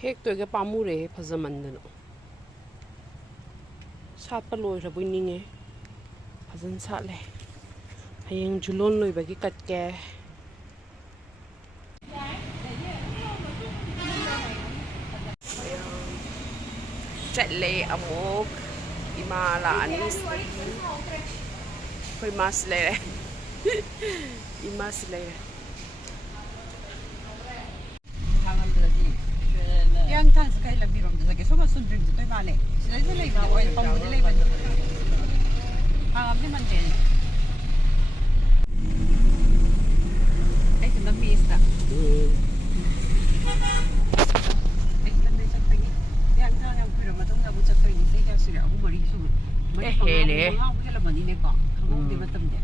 Hek to ke pamure phazamandan sat pa loi ra buininge phazan sat le hayeng Jhulon loi ba ki kat ke chat le amuk ima la anis koi mas le imas le Hiyangthang Lairembi Temple so masun dream to male. Sila lay ba oil pang mo lay ba. Ni man din. Ay kung miss ta. Ay kanday sa pagi. Hiyangthang ang pero matong na butsa kay ni kaya sila ako mari so. Hele. Ako sila man ni ko. Ako di matam de.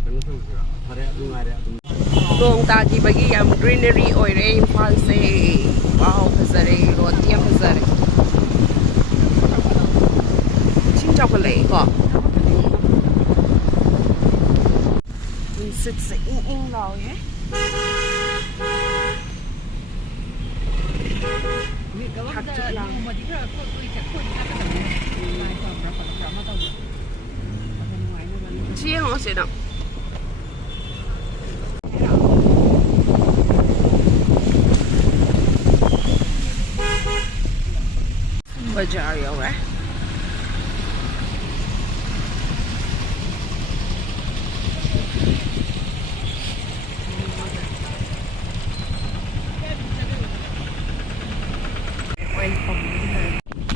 Nong tagi bagi yam greenery oire imphal se wow phazare roti yam phazare ching chocolate ko mình sit se in lao ye hak chuk lang chi ho se na bazaar yo ra welcome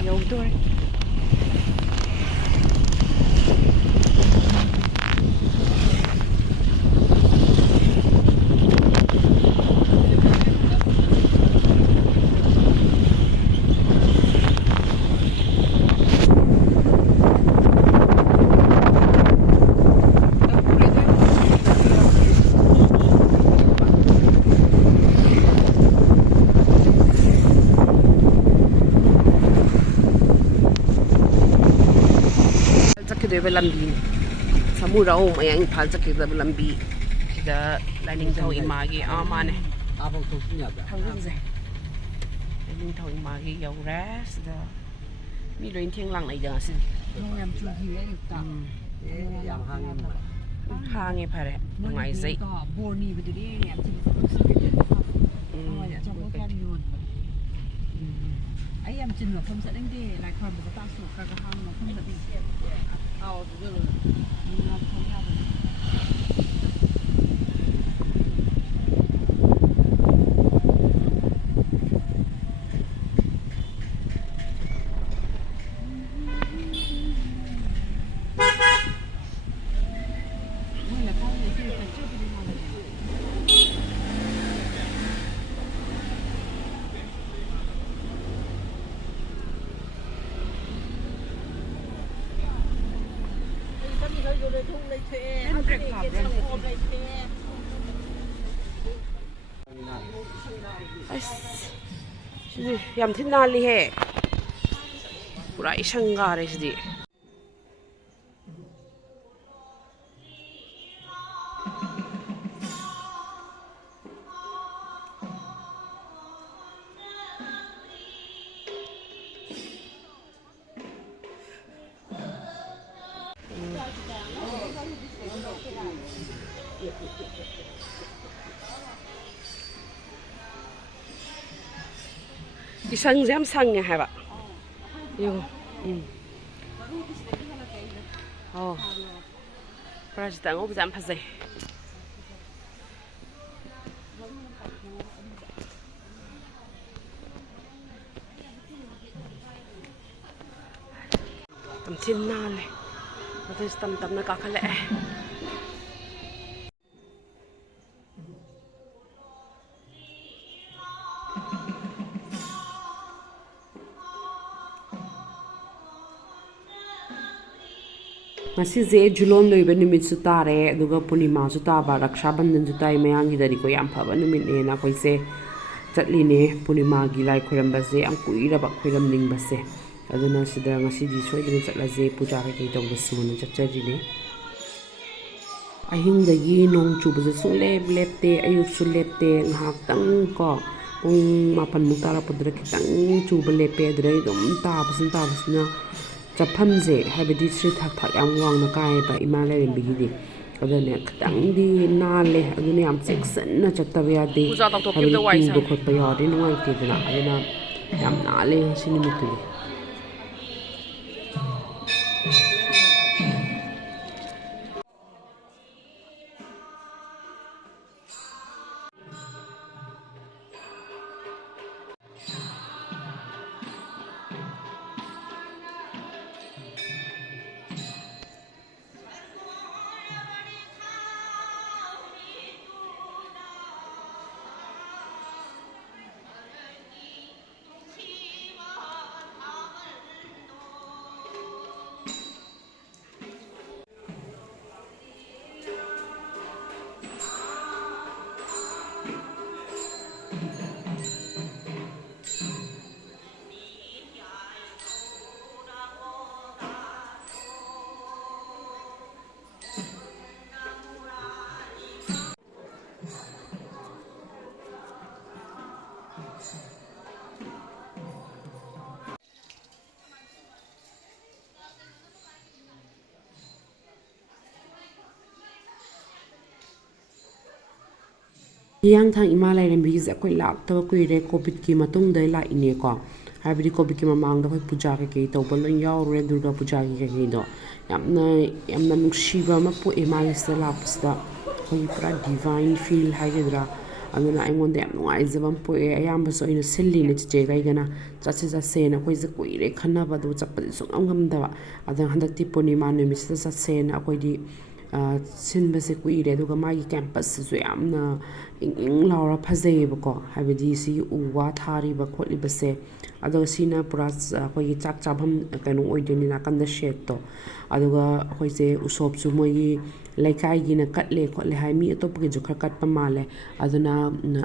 Youjarure lambi samura o mayang phal chaki da lambi sida lining thau imagi amane abang tu punya dah. thangze lining thau imagi yaura sida mi loin thiang lang lai jang sin Ngam chu hi ai ta. Yang hangin mah. hange phare ngai zai Borni ba de ni am chi ya cha mo kan yon. Ai am chin lo khom sa dang de lai khom ba ta su ka ga hang lo khom sa bi. Ao tu lo. Ni na khom ya ba. Sidi yam thin na li he pura ishanga re sidi isang jam sang hai ba yo oh price tang ob jam phasai tam chin na le atis tam na ka khale Masih Jhulon loiba numit su tare aduga Purnima su taba Raksha Bandhan su tai mayang hidari ko yam phaba numit ne na koise chatli ne Purnima gi lai khoiramba se ang kuira ba khoiram ning ba se aduna sida ngasi di soidina chatlaje puja ka ke tong basu na chachari ne ahing da gi nong chu ba su lep lepte ayuk su lepte ngak tang ko ꯄꯨꯡ 8ꯃꯨꯛ ꯇꯥꯔꯛꯄꯗꯨꯗ ꯈꯤꯇꯪ ꯆꯨꯕ ꯂꯦꯞꯄꯦ ꯑꯗꯨꯗꯩ ꯑꯗꯨꯝ ꯇꯥꯕꯁꯤꯅ ꯆꯠꯐꯝꯁꯦ ꯍꯥꯏꯕꯗꯤ ꯁ꯭ꯔꯤ ꯊꯥꯛ ꯌꯥꯝ ꯋꯥꯡꯅ ꯀꯥꯏꯌꯦꯕ ꯏꯃꯥ ꯂꯥꯏꯔꯦꯝꯕꯤꯒꯤꯗꯤ ꯑꯗꯨꯅꯦ ꯈꯤꯇꯪꯗꯤ ꯅꯥꯜꯂꯦ ꯑꯗꯨꯅ ꯌꯥꯝ ꯆꯦꯛꯁꯤꯟꯅ ꯆꯠꯇꯕ ꯌꯥꯗꯦ ꯍꯥꯏꯕꯗꯤ ꯇꯨꯕ ꯈꯣꯠꯄ ꯌꯥꯎꯔꯗꯤ ꯅꯨꯡꯉꯥꯏꯇꯦꯗꯅ ꯑꯗꯨꯅ ꯌꯥꯝ ꯅꯥꯜꯂꯦ ꯉꯁꯤ ꯅꯨꯃꯤꯠꯇꯨꯗꯤ ꯍꯤꯌꯥꯡꯊꯥꯡ ꯏꯃꯥ ꯂꯥꯏꯔꯦꯝꯕꯤꯒꯤꯁꯦ ꯑꯩꯈꯣꯏ ꯂꯥꯛꯇꯕ ꯀꯨꯏꯔꯦ ꯀꯣꯚꯤꯗꯀꯤ ꯃꯇꯨꯡꯗ ꯂꯥꯛꯏꯅꯦꯀꯣ ꯍꯥꯏꯕꯗꯤ ꯀꯣꯚꯤꯗꯀꯤ ꯃꯃꯥꯡꯗ ꯑꯩꯈꯣꯏ ꯄꯨꯖꯥ ꯀꯩꯀꯩ ꯇꯧꯕ ꯂꯣꯏ ꯌꯥꯎꯔꯨꯔꯦ ꯗꯨꯔꯒꯥ ꯄꯨꯖꯥꯒꯤ ꯀꯩꯀꯩꯗꯣ ꯌꯥꯝꯅ ꯅꯨꯡꯁꯤꯕ ꯑꯃ ꯄꯣꯛꯑꯦ ꯃꯥꯒꯤꯁꯤꯗ ꯂꯥꯛꯄꯁꯤꯗ ꯑꯩꯈꯣꯏꯒꯤ ꯄꯨꯔꯥ ꯗꯤꯚꯥꯏꯟ ꯐꯤꯜ ꯍꯥꯏꯒꯗ꯭ꯔꯥ ꯑꯗꯨꯅ ꯑꯩꯉꯣꯟꯗ ꯌꯥꯝ ꯅꯨꯡꯉꯥꯏꯖꯕ ꯑꯃ ꯄꯣꯛꯑꯦ ꯑꯌꯥꯝꯕꯁꯨ ꯑꯩꯅ ꯁꯤꯜꯂꯤꯅꯦ ꯆꯤꯆꯦꯒ ꯑꯩꯒꯅ ꯆꯠꯁꯦꯅ ꯑꯩꯈꯣꯏꯁꯦ ꯀꯨꯏꯔꯦ ꯈꯟꯅꯕ ꯑꯗꯨ ꯆꯠꯄꯗꯤ ꯁꯨꯡꯉꯝ ꯉꯝꯗꯕ ꯑꯗ ꯍꯟꯗꯛꯇꯤ ꯄꯨꯔꯅꯤꯃꯥ ꯅꯨꯃꯤꯠꯁꯤꯗ ꯆꯠꯁꯦꯅ ꯑꯩꯈꯣꯏꯗꯤ ꯁꯤꯟꯕꯁꯦ ꯀꯨꯏꯔꯦ ꯑꯗꯨꯒ ꯃꯥꯒꯤ ꯀꯦꯝꯄꯁꯁꯤꯁꯨ ꯌꯥꯝꯅ ꯏꯪ ꯂꯥꯎꯔ ꯐꯖꯩꯌꯦꯕꯀꯣ ꯍꯥꯏꯕꯗꯤ ꯁꯤꯒꯤ ꯎ ꯋꯥ ꯊꯥꯔꯤꯕ ꯈꯣꯠꯂꯤꯕꯁꯦ ꯑꯗꯨꯒ ꯁꯤꯅ ꯄꯨꯔꯥ ꯑꯩꯈꯣꯏꯒꯤ ꯆꯥꯛ ꯆꯥꯐꯝ ꯀꯩꯅꯣ ꯑꯣꯏꯗꯣꯏꯅꯤ ꯅꯥꯀꯟꯗ ꯁꯦꯠꯇꯣ ꯑꯗꯨꯒ ꯑꯩꯈꯣꯏꯁꯦ ꯎꯁꯣꯞꯁꯨ ꯃꯣꯏꯒꯤ ꯂꯩꯀꯥꯏꯒꯤꯅ ꯀꯠꯂꯦ ꯈꯣꯠꯂꯦ ꯍꯥꯏ ꯃꯤ ꯑꯇꯣꯞꯄꯒꯤꯁꯨ ꯈꯔ ꯀꯠꯄ ꯃꯥꯜꯂꯦ ꯑꯗꯨꯅ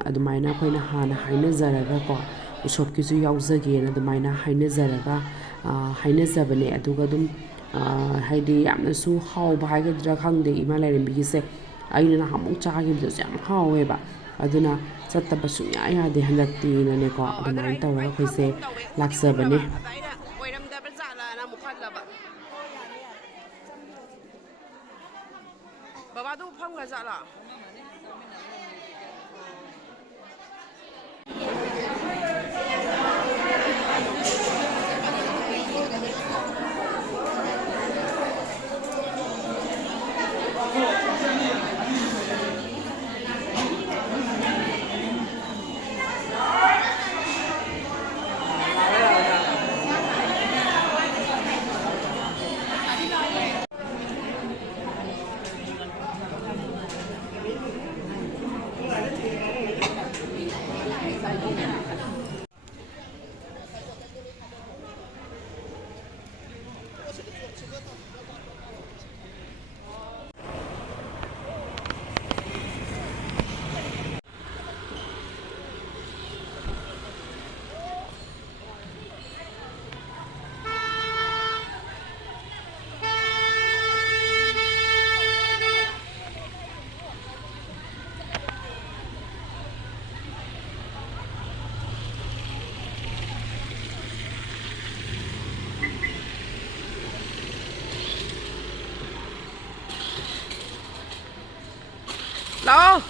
ꯑꯗꯨꯃꯥꯏꯅ ꯑꯩꯈꯣꯏꯅ ꯍꯥꯟꯅ ꯍꯥꯏꯅꯖꯔꯒꯀꯣ ꯎꯁꯣꯞꯀꯤꯁꯨ ꯌꯥꯎꯖꯒꯦꯅ ꯑꯗꯨꯃꯥꯏꯅ ꯍꯥꯏꯅꯖꯔꯒ ꯍꯥꯏꯅꯖꯕꯅꯦ ꯑꯗꯨꯒ ꯑꯗꯨꯝ ꯍꯥꯏꯗꯤ ꯌꯥꯝꯅꯁꯨ ꯍꯥꯎꯕ ꯍꯥꯏꯒꯗ꯭ꯔꯥ ꯈꯪꯗꯦ ꯏꯃꯥ ꯂꯥꯏꯔꯦꯝꯕꯤꯒꯤꯁꯦ ꯑꯩꯅ ꯅꯍꯥꯟꯃꯨꯛ ꯆꯥꯈꯤꯕꯗꯁꯨ ꯌꯥꯝ ꯍꯥꯎꯋꯦꯕ ꯑꯗꯨꯅ ꯆꯠꯇꯕ ꯁꯨꯡꯌꯥ ꯌꯥꯗꯦ ꯍꯟꯗꯛꯇꯤꯅꯅꯦꯀꯣ ꯑꯗꯨꯃꯥꯏꯅ ꯇꯧꯔꯒ ꯑꯩꯈꯣꯏꯁꯦ ꯂꯥꯛꯆꯕꯅꯦ ꯑꯣꯏꯔꯝꯗꯕ ꯖꯥꯠꯂꯥꯅ ꯑꯃꯨꯛ ꯈꯜꯂꯕ ꯕꯕꯥꯗꯨ ꯐꯝꯈ꯭ꯔ ꯖꯥꯠꯂꯥ ꯂꯥꯛꯑꯣ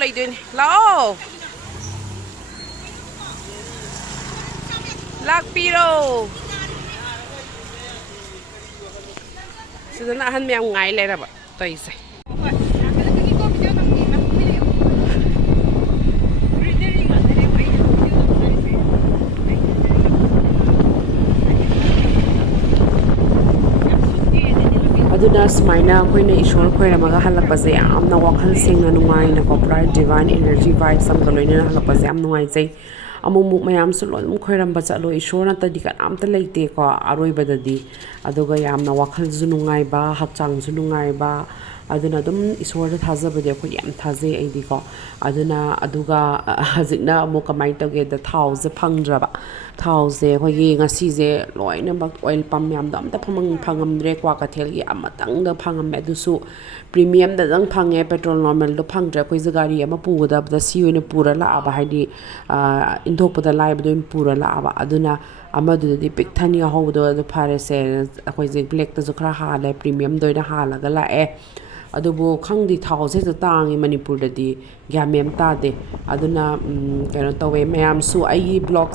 ꯂꯩꯗꯣꯏꯅꯤ ꯂꯥꯛꯑꯣ ꯂꯥꯛꯄꯤꯔꯣ ꯁꯤꯗꯅ ꯑꯍꯟ ꯃꯌꯥꯝ ꯉꯥꯏ ꯂꯩꯔꯕ ꯇꯧꯔꯤꯁꯦ ꯑꯗꯨꯅ ꯁꯨꯃꯥꯏꯅ ꯑꯩꯈꯣꯏꯅ ꯏꯁꯣꯔ ꯈꯣꯏꯔꯝꯃꯒ ꯍꯜꯂꯛꯄꯁꯦ ꯌꯥꯝꯅ ꯋꯥꯈꯜ ꯁꯦꯡꯅ ꯅꯨꯡꯉꯥꯏꯅꯀꯣ ꯄꯨꯔꯥ ꯗꯤꯚꯥꯏꯟ ꯑꯦꯅꯔꯖꯤ ꯚꯥꯏꯕꯁ ꯑꯃꯒ ꯂꯣꯏꯅꯅ ꯍꯜꯂꯛꯄꯁꯦ ꯌꯥꯝ ꯅꯨꯡꯉꯥꯏꯖꯩ ꯑꯃꯨꯛ ꯃꯌꯥꯝꯁꯨ ꯂꯣꯏꯅꯃꯛ ꯈꯣꯏꯔꯝꯕ ꯆꯠꯂꯣ ꯏꯁꯣꯔ ꯅꯠꯇꯗꯤ ꯀꯅꯥꯝꯇ ꯂꯩꯇꯦꯀꯣ ꯑꯔꯣꯏꯕꯗꯗꯤ ꯑꯗꯨꯒ ꯌꯥꯝꯅ ꯋꯥꯈꯜꯁꯨ ꯅꯨꯡꯉꯥꯏꯕ ꯍꯛꯆꯥꯡꯁꯨ ꯅꯨꯡꯉꯥꯏꯕ ꯑꯗꯨꯅ ꯑꯗꯨꯝ ꯏꯁꯣꯔꯗ ꯊꯥꯖꯕꯗꯤ ꯑꯩꯈꯣꯏ ꯌꯥꯝ ꯊꯥꯖꯩ ꯑꯩꯗꯤꯀꯣ ꯑꯗꯨꯒ ꯍꯧꯖꯤꯛꯅ ꯑꯃꯨꯛ ꯀꯃꯥꯏꯅ ꯇꯧꯒꯦꯗ ꯊꯥꯎꯁꯦ ꯐꯪꯗ꯭ꯔꯕ ꯊꯥꯎꯁꯦ ꯑꯩꯈꯣꯏꯒꯤ ꯉꯁꯤꯁꯦ ꯂꯣꯏꯅꯃꯛ ꯑꯣꯏꯜ ꯄꯝ ꯃꯌꯥꯝꯗꯣ ꯑꯝꯇ ꯐꯪꯉꯝꯗ꯭ꯔꯦ ꯀ꯭ꯋꯥꯀꯩꯊꯦꯜꯒꯤ ꯑꯃꯇꯪꯗ ꯐꯪꯉꯝꯃꯦ ꯑꯗꯨꯁꯨ ꯄ꯭ꯔꯤꯃꯤꯌꯝꯗꯗꯪ ꯐꯪꯉꯦ ꯄꯦꯇ꯭ꯔꯣꯜ ꯅꯣꯔꯃꯦꯜꯗꯣ ꯐꯪꯗ꯭ꯔꯦ ꯑꯩꯈꯣꯏꯁꯦ ꯒꯥꯔꯤ ꯑꯃ ꯄꯨꯒꯗꯕꯗ ꯁꯤ ꯑꯣꯏꯅ ꯄꯨꯔ ꯂꯥꯛꯑꯕ ꯍꯥꯏꯗꯤ ꯏꯟꯊꯣꯛꯄꯗ ꯂꯥꯏꯕꯗꯣ ꯑꯣꯏꯅ ꯄꯨꯔ ꯂꯥꯛꯑꯕ ꯑꯗꯨꯅ ꯑꯃꯗꯨꯗꯗꯤ ꯄꯤꯛ ꯊꯟ ꯌꯥꯎꯍꯧꯕꯗꯣ ꯑꯗꯨ ꯐꯔꯦꯁꯦ ꯑꯩꯈꯣꯏꯁꯦ ꯕ꯭ꯂꯦꯛꯇꯁꯨ ꯈꯔ ꯍꯥꯜꯂꯦ ꯄ꯭ꯔꯤꯃꯤꯌꯝꯗ ꯑꯣꯏꯅ ꯍꯥꯜꯂꯒ ꯂꯥꯛꯑꯦ ꯑꯗꯨꯕꯨ ꯈꯪꯗꯦ ꯊꯥꯎꯁꯦ ꯍꯦꯛꯇ ꯇꯥꯡꯉꯤ ꯃꯅꯤꯄꯨꯔꯗꯗꯤ ꯒ꯭ꯌꯥꯟ ꯃꯦꯟ ꯇꯥꯗꯦ ꯑꯗꯨꯅ ꯀꯩꯅꯣ ꯇꯧꯋꯦ ꯃꯌꯥꯝꯁꯨ ꯑꯩꯒꯤ ꯕ꯭ꯂꯣꯛ